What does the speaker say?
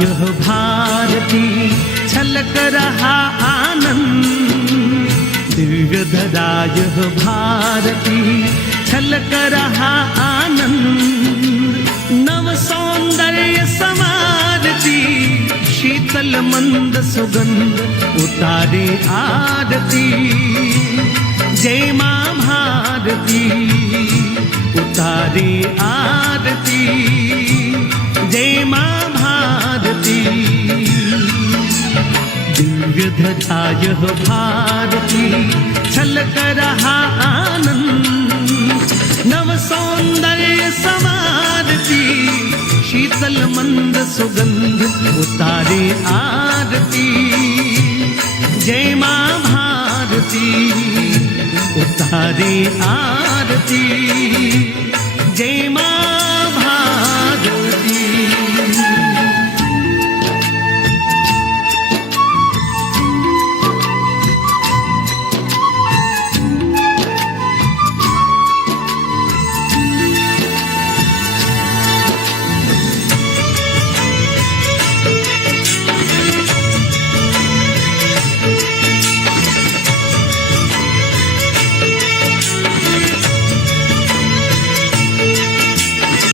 यह भारती छलक रहा आनंद, दिव्य धरा यह भारती छलक रहा आनंद। नव सौंदर्य समारती शीतल मंद सुगंध उतारे आरती। जय मां भारती उतारे आरती, जय मां भारती। दिव्य ध्वजा यह भारती छलक रहा आनंद, नव सौंदर्य समारती शीतल मंद सुगंध उतारे आरती। जय मां भारती उतारे आरती, जय मां